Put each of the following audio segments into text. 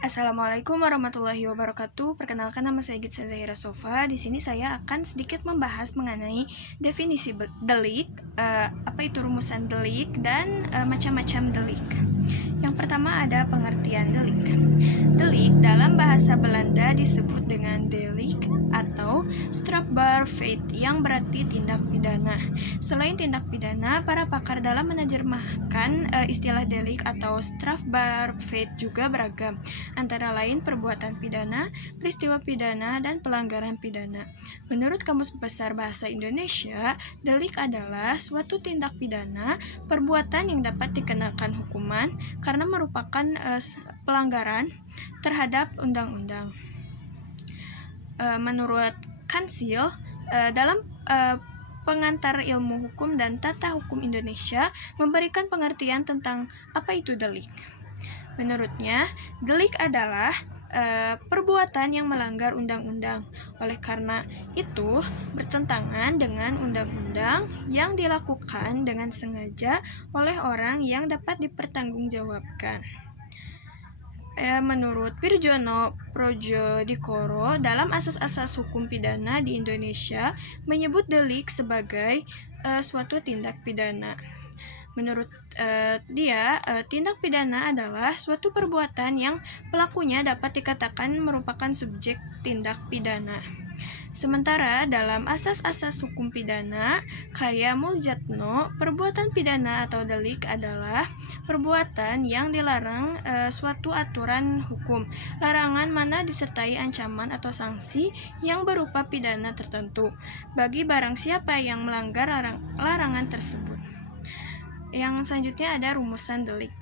Assalamualaikum warahmatullahi wabarakatuh. Perkenalkan, nama saya Gitsa Zahira Sofa. Di sini saya akan sedikit membahas mengenai definisi delik, apa itu rumusan delik, dan macam-macam delik. Yang pertama ada pengertian delik. Delik dalam bahasa Belanda disebut dengan delik atau strafbaar yang berarti tindak pidana. Selain tindak pidana, para pakar dalam menerjemahkan istilah delik atau strafbaar juga beragam, antara lain perbuatan pidana, peristiwa pidana, dan pelanggaran pidana. Menurut Kamus Besar Bahasa Indonesia, delik adalah suatu tindak pidana, perbuatan yang dapat dikenakan hukuman karena merupakan pelanggaran terhadap undang-undang. Menurut Kansil, dalam pengantar ilmu hukum dan tata hukum Indonesia memberikan pengertian tentang apa itu delik. Menurutnya, delik adalah perbuatan yang melanggar undang-undang. Oleh karena itu, bertentangan dengan undang-undang yang dilakukan dengan sengaja oleh orang yang dapat dipertanggungjawabkan. Menurut Wirjono Projodikoro, dalam asas-asas hukum pidana di Indonesia menyebut delik sebagai suatu tindak pidana. Menurut dia, tindak pidana adalah suatu perbuatan yang pelakunya dapat dikatakan merupakan subjek tindak pidana. Sementara dalam asas-asas hukum pidana, karya Muljatno, perbuatan pidana atau delik adalah perbuatan yang dilarang suatu aturan hukum. Larangan mana disertai ancaman atau sanksi yang berupa pidana tertentu bagi barang siapa yang melanggar larangan tersebut. Yang selanjutnya ada rumusan delik.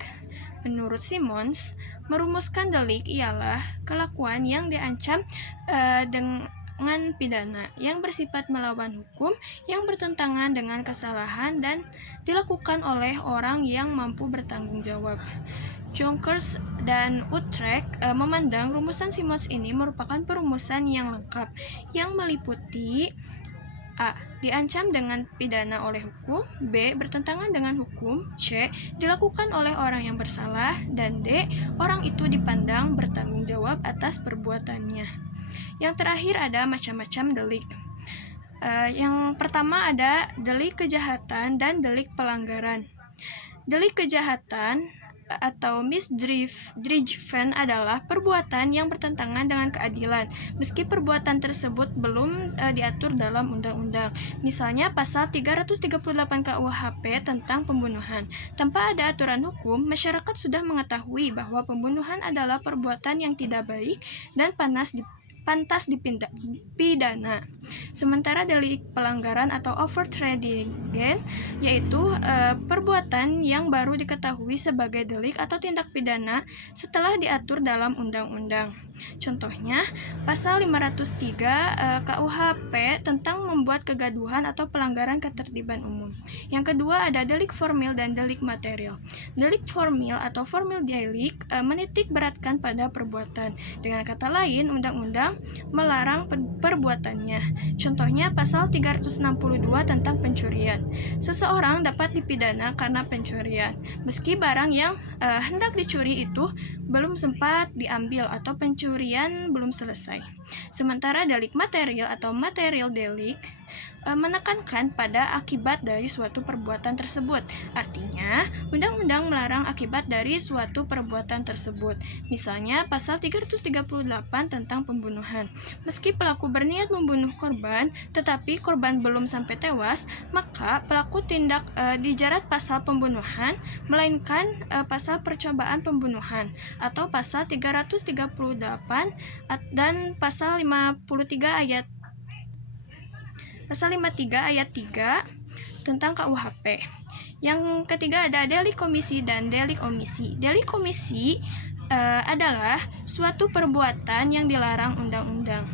Menurut Simons, merumuskan delik ialah kelakuan yang diancam dengan pidana yang bersifat melawan hukum, yang bertentangan dengan kesalahan dan dilakukan oleh orang yang mampu bertanggung jawab. Jonkers dan Utrecht memandang rumusan Simons ini merupakan perumusan yang lengkap yang meliputi A. Diancam dengan pidana oleh hukum. B. Bertentangan dengan hukum. C. Dilakukan oleh orang yang bersalah. Dan D. Orang itu dipandang bertanggung jawab atas perbuatannya. Yang terakhir ada macam-macam delik. Yang pertama ada delik kejahatan dan delik pelanggaran. Delik kejahatan atau misdrijven adalah perbuatan yang bertentangan dengan keadilan, meski perbuatan tersebut belum diatur dalam undang-undang. Misalnya pasal 338 KUHP tentang pembunuhan. Tanpa ada aturan hukum, masyarakat sudah mengetahui bahwa pembunuhan adalah perbuatan yang tidak baik dan pantas dipidana. Sementara delik pelanggaran atau overtredingen yaitu perbuatan yang baru diketahui sebagai delik atau tindak pidana setelah diatur dalam undang-undang. Contohnya, pasal 503 KUHP tentang membuat kegaduhan atau pelanggaran ketertiban umum. Yang kedua ada delik formil dan delik material. Delik formil atau formil delik menitik beratkan pada perbuatan. Dengan kata lain, undang-undang melarang perbuatannya. Contohnya pasal 362 tentang pencurian. Seseorang dapat dipidana karena pencurian, meski barang yang hendak dicuri itu belum sempat diambil atau pencurian belum selesai. Sementara delik material atau material delik menekankan pada akibat dari suatu perbuatan tersebut. Artinya, undang-undang melarang akibat dari suatu perbuatan tersebut. Misalnya, pasal 338 tentang pembunuhan. Meski pelaku berniat membunuh korban, tetapi korban belum sampai tewas, maka pelaku tindak dijerat pasal pembunuhan, melainkan pasal percobaan pembunuhan, atau pasal 338 dan pasal 53 ayat 3 tentang KUHP. Yang ketiga ada delik komisi dan delik omisi. Delik komisi adalah suatu perbuatan yang dilarang undang-undang.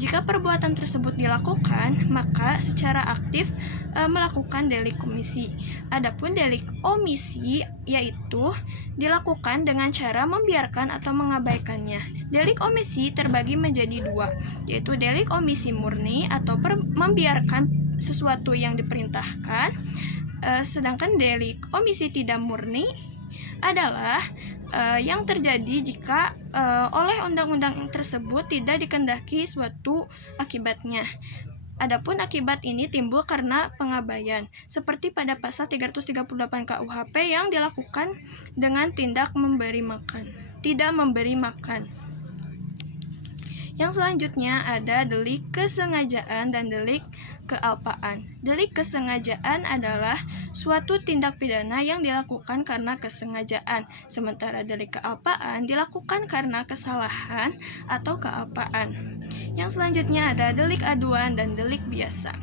Jika perbuatan tersebut dilakukan, maka secara aktif melakukan delik komisi. Adapun delik omisi yaitu dilakukan dengan cara membiarkan atau mengabaikannya. Delik omisi terbagi menjadi dua, yaitu delik omisi murni atau membiarkan sesuatu yang diperintahkan, sedangkan delik omisi tidak murni adalah yang terjadi jika oleh undang-undang tersebut tidak dikehendaki suatu akibatnya. Adapun akibat ini timbul karena pengabaian, seperti pada pasal 338 KUHP yang dilakukan dengan tindak tidak memberi makan. Yang selanjutnya ada delik kesengajaan dan delik kealpaan. Delik kesengajaan adalah suatu tindak pidana yang dilakukan karena kesengajaan, sementara delik kealpaan dilakukan karena kesalahan atau kealpaan. Yang selanjutnya ada delik aduan dan delik biasa.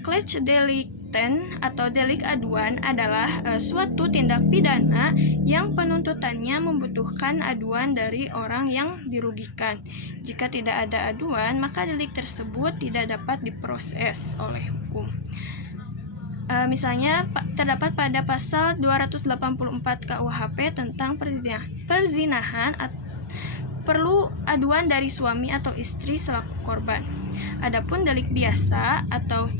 Kleindelikten atau delik aduan adalah suatu tindak pidana yang penuntutannya membutuhkan aduan dari orang yang dirugikan. Jika tidak ada aduan, maka delik tersebut tidak dapat diproses oleh hukum. Misalnya terdapat pada pasal 284 KUHP tentang perzinahan perlu aduan dari suami atau istri selaku korban. Adapun delik biasa atau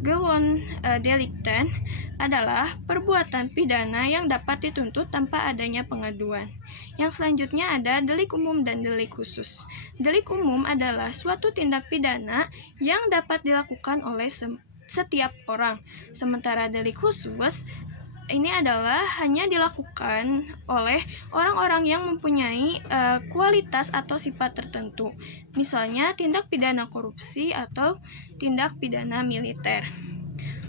gewone delikten adalah perbuatan pidana yang dapat dituntut tanpa adanya pengaduan. Yang selanjutnya ada delik umum dan delik khusus. Delik umum adalah suatu tindak pidana yang dapat dilakukan oleh setiap orang, sementara delik khusus ini adalah hanya dilakukan oleh orang-orang yang mempunyai kualitas atau sifat tertentu. Misalnya tindak pidana korupsi atau tindak pidana militer.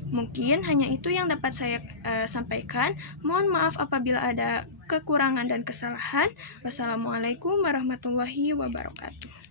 Mungkin hanya itu yang dapat saya sampaikan. Mohon maaf apabila ada kekurangan dan kesalahan. Wassalamualaikum warahmatullahi wabarakatuh.